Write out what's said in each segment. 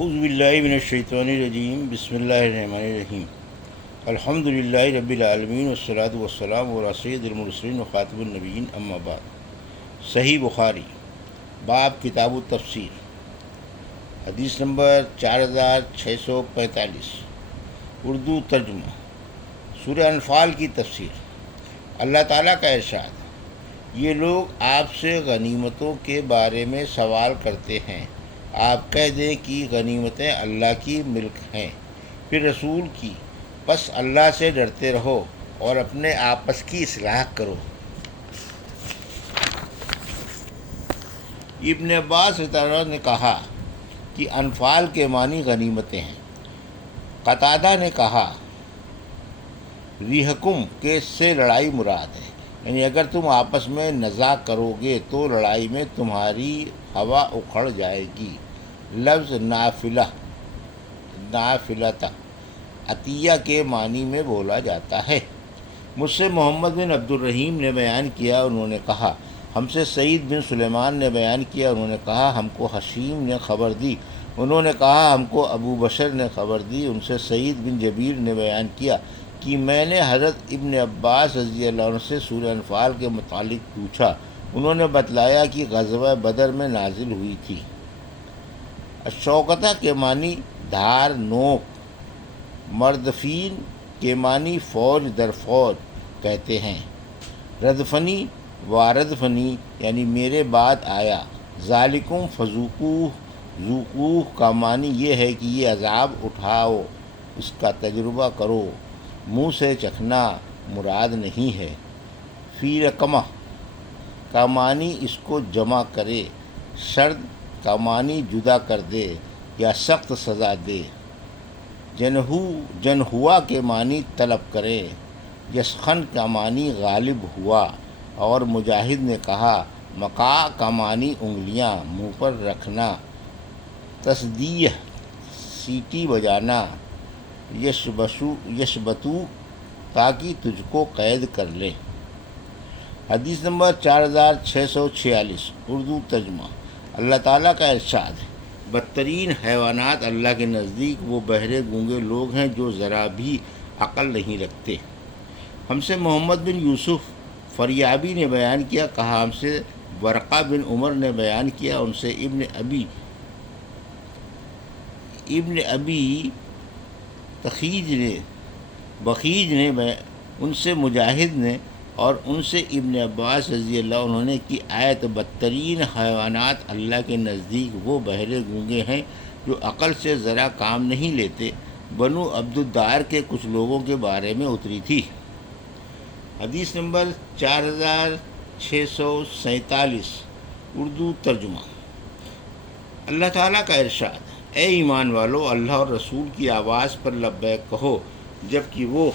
اعوذ باللہ من الشیطان الرجیم، بسم اللہ الرحمن الرحیم۔ الحمد للہ رب العالمین والصلاۃ والسلام علی سید المرسلین و خاتم النبیین، اما بعد۔ صحیح بخاری، باب کتاب التفسیر، حدیث نمبر 4645، اردو ترجمہ۔ سورہ انفال کی تفسیر۔ اللہ تعالیٰ کا ارشاد: یہ لوگ آپ سے غنیمتوں کے بارے میں سوال کرتے ہیں، آپ کہہ دیں کہ غنیمتیں اللہ کی ملک ہیں، پھر رسول کی، پس اللہ سے ڈرتے رہو اور اپنے آپس کی اصلاح کرو۔ ابن عباس رضی اللہ عنہ نے کہا کہ انفال کے معنی غنیمتیں ہیں۔ قتادہ نے کہا ریحکم کے اس سے لڑائی مراد ہے، یعنی اگر تم آپس میں نزاع کرو گے تو لڑائی میں تمہاری ہوا اکھڑ جائے گی۔ لفظ نافلہ عطیہ کے معنی میں بولا جاتا ہے۔ مجھ سے محمد بن عبد الرحیم نے بیان کیا، انہوں نے کہا ہم سے سعید بن سلیمان نے بیان کیا، انہوں نے کہا ہم کو حشیم نے خبر دی، انہوں نے کہا ہم کو ابو بشر نے خبر دی، ان سے سعید بن جبیر نے بیان کیا کہ میں نے حضرت ابن عباس رضی اللہ عنہ سے سورہ انفال کے متعلق پوچھا، انہوں نے بتلایا کہ غزوہ بدر میں نازل ہوئی تھی۔ الشوکتہ کے معنی دھار، نوک۔ مردفین کے معنی فوج در فوج کہتے ہیں۔ ردفنی واردفنی یعنی میرے بعد آیا۔ ذالکم فذوقوہ، ذوقوہ کا معنی یہ ہے کہ یہ عذاب اٹھاؤ، اس کا تجربہ کرو، منہ سے چکھنا مراد نہیں ہے۔ فی رقمہ کا معنی اس کو جمع کرے، سرد کا معنی جدا کر دے یا سخت سزا دے۔ جنہوا کے معنی طلب کرے۔ یسخن کا معنی غالب ہوا، اور مجاہد نے کہا مقع کا معنی انگلیاں منہ پر رکھنا۔ تصدیہ سیٹی بجانا۔ یشبتو تاکہ تجھ کو قید کر لے۔ حدیث نمبر 4646، اردو ترجمہ۔ اللہ تعالیٰ کا ارشاد ہے: بدترین حیوانات اللہ کے نزدیک وہ بہرے گونگے لوگ ہیں جو ذرا بھی عقل نہیں رکھتے۔ ہم سے محمد بن یوسف فریابی نے بیان کیا، کہا ہم سے ورقہ بن عمر نے بیان کیا، ان سے ابن ابی بخیج نے ان سے مجاہد نے اور ان سے ابن عباس رضی اللہ عنہ نے کی آیت بدترین حیوانات اللہ کے نزدیک وہ بہرے گونگے ہیں جو عقل سے ذرا کام نہیں لیتے، بنو عبد الدار کے کچھ لوگوں کے بارے میں اتری تھی۔ حدیث نمبر 4647، اردو ترجمہ۔ اللہ تعالیٰ کا ارشاد: اے ایمان والو، اللہ اور رسول کی آواز پر لبیک کہو، جب کہ وہ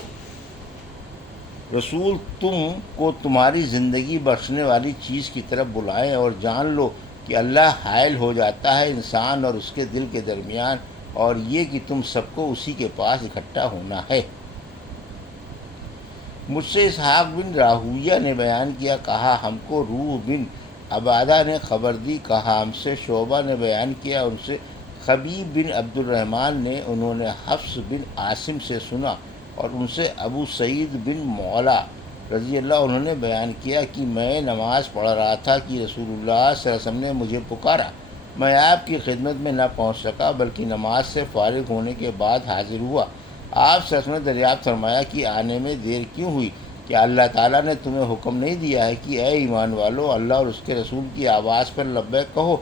رسول تم کو تمہاری زندگی بخشنے والی چیز کی طرف بلائیں، اور جان لو کہ اللہ حائل ہو جاتا ہے انسان اور اس کے دل کے درمیان، اور یہ کہ تم سب کو اسی کے پاس اکٹھا ہونا ہے۔ مجھ سے اسحاق بن راہویہ نے بیان کیا، کہا ہم کو روح بن عبادہ نے خبر دی، کہا ہم سے شعبہ نے بیان کیا، ان سے خبیب بن عبد الرحمن نے، انہوں نے حفص بن عاصم سے سنا، اور ان سے ابو سعید بن مولا رضی اللہ عنہ نے بیان کیا کہ میں نماز پڑھ رہا تھا کہ رسول اللہ صلی اللہ علیہ وسلم نے مجھے پکارا، میں آپ کی خدمت میں نہ پہنچ سکا بلکہ نماز سے فارغ ہونے کے بعد حاضر ہوا۔ آپ صلی اللہ علیہ وسلم نے دریافت فرمایا کہ آنے میں دیر کیوں ہوئی؟ کہ اللہ تعالیٰ نے تمہیں حکم نہیں دیا ہے کہ اے ایمان والو، اللہ اور اس کے رسول کی آواز پر لبیک کہو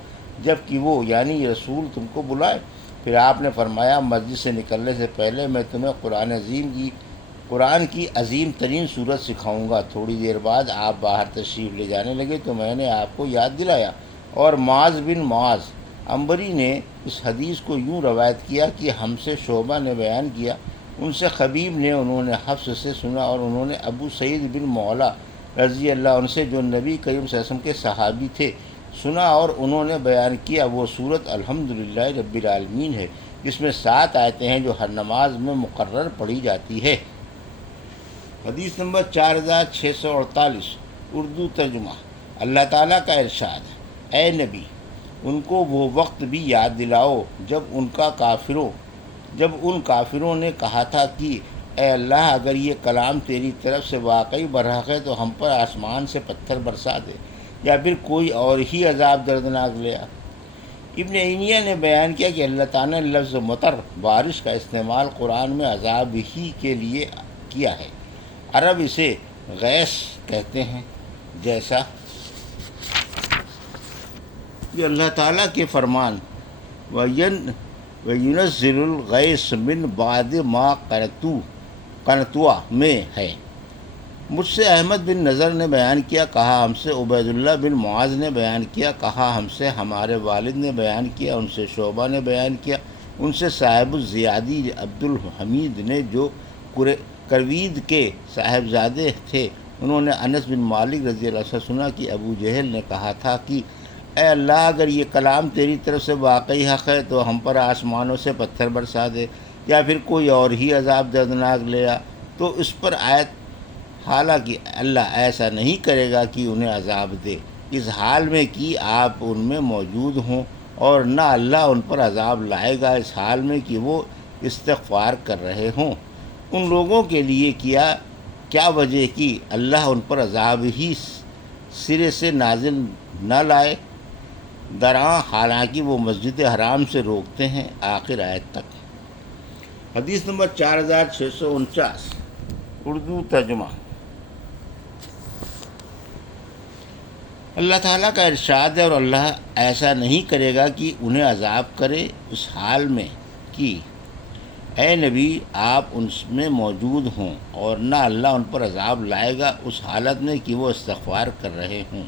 جب کہ وہ یعنی رسول تم کو بلائے؟ پھر آپ نے فرمایا مسجد سے نکلنے سے پہلے میں تمہیں قرآن کی عظیم ترین صورت سکھاؤں گا۔ تھوڑی دیر بعد آپ باہر تشریف لے جانے لگے تو میں نے آپ کو یاد دلایا۔ اور معاذ بن معاذ عنبری نے اس حدیث کو یوں روایت کیا کہ ہم سے شعبہ نے بیان کیا، ان سے خبیب نے، انہوں نے حفص سے سنا، اور انہوں نے ابو سعید بن مولا رضی اللہ عنہ سے جو نبی کریم صلی اللہ علیہ وسلم کے صحابی تھے سنا، اور انہوں نے بیان کیا وہ صورت الحمدللہ رب العالمین ہے، جس میں 7 آیتیں ہیں جو ہر نماز میں مقرر پڑھی جاتی ہے۔ حدیث نمبر 4648، اردو ترجمہ۔ اللہ تعالیٰ کا ارشاد ہے: اے نبی، ان کو وہ وقت بھی یاد دلاؤ جب ان کافروں نے کہا تھا کہ اے اللہ اگر یہ کلام تیری طرف سے واقعی برحق ہے تو ہم پر آسمان سے پتھر برسا دے یا پھر کوئی اور ہی عذاب دردناک لے آ۔ ابن عینیہ نے بیان کیا کہ اللہ تعالیٰ نے لفظ مطر بارش کا استعمال قرآن میں عذاب ہی کے لیے کیا ہے۔ عرب اسے غیث کہتے ہیں، جیسا کہ اللہ تعالیٰ کے فرمان وَيُنَزِّلُ الْغَيْثَ مِن بَعْدِ مَا قَنَطُوا میں ہے۔ مجھ سے احمد بن نضر نے بیان کیا، کہا ہم سے عبید اللہ بن معاذ نے بیان کیا، کہا ہم سے ہمارے والد نے بیان کیا، ان سے شعبہ نے بیان کیا، ان سے صاحب الزیادی عبد الحمید نے جو کروید کے صاحبزادے تھے، انہوں نے انس بن مالک رضی اللہ عنہ سے سنا کہ ابو جہل نے کہا تھا کہ اے اللہ اگر یہ کلام تیری طرف سے واقعی حق ہے تو ہم پر آسمانوں سے پتھر برسا دے یا پھر کوئی اور ہی عذاب دردناک لے آ۔ تو اس پر آیت، حالانکہ اللہ ایسا نہیں کرے گا کہ انہیں عذاب دے اس حال میں کہ آپ ان میں موجود ہوں، اور نہ اللہ ان پر عذاب لائے گا اس حال میں کہ وہ استغفار کر رہے ہوں۔ ان لوگوں کے لیے کیا وجہ کہ اللہ ان پر عذاب ہی سرے سے نازل نہ لائے، درآں حالانکہ وہ مسجد حرام سے روکتے ہیں، آخر آیت تک۔ حدیث نمبر 4649 اردو ترجمہ۔ اللہ تعالیٰ کا ارشاد ہے، اور اللہ ایسا نہیں کرے گا کہ انہیں عذاب کرے اس حال میں کہ اے نبی آپ ان میں موجود ہوں، اور نہ اللہ ان پر عذاب لائے گا اس حالت میں کہ وہ استغفار کر رہے ہوں۔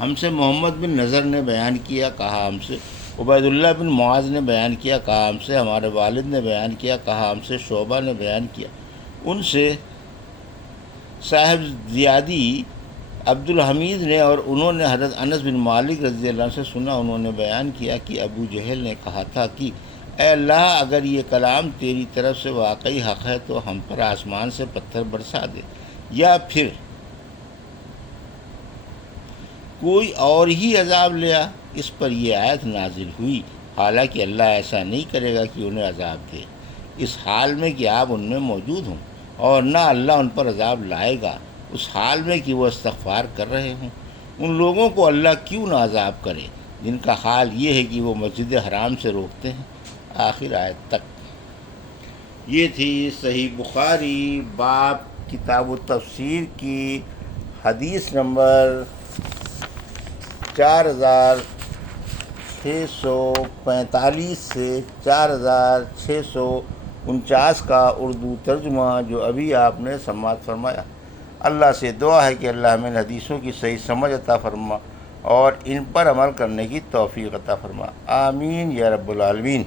ہم سے محمد بن نضر نے بیان کیا، کہا ہم سے عبید اللہ بن معاذ نے بیان کیا، کہا ہم سے ہمارے والد نے بیان کیا، کہا ہم سے شعبہ نے بیان کیا، ان سے صاحب زیادی عبد الحمید نے، اور انہوں نے حضرت انس بن مالک رضی اللہ عنہ سے سنا، انہوں نے بیان کیا کہ ابو جہل نے کہا تھا کہ اے اللہ اگر یہ کلام تیری طرف سے واقعی حق ہے تو ہم پر آسمان سے پتھر برسا دے یا پھر کوئی اور ہی عذاب لے آ۔ اس پر یہ آیت نازل ہوئی، حالانکہ اللہ ایسا نہیں کرے گا کہ انہیں عذاب دے اس حال میں کہ آپ ان میں موجود ہوں، اور نہ اللہ ان پر عذاب لائے گا اس حال میں کہ وہ استغفار کر رہے ہوں۔ ان لوگوں کو اللہ کیوں نہ عذاب کرے جن کا حال یہ ہے کہ وہ مسجد حرام سے روکتے ہیں، آخر آیت تک۔ یہ تھی صحیح بخاری باب کتاب التفسیر کی حدیث نمبر 4645 سے 4649 کا اردو ترجمہ جو ابھی آپ نے سماعت فرمایا۔ اللہ سے دعا ہے کہ اللہ ہمیں حدیثوں کی صحیح سمجھ عطا فرما اور ان پر عمل کرنے کی توفیق عطا فرما، آمین یا رب العالمین۔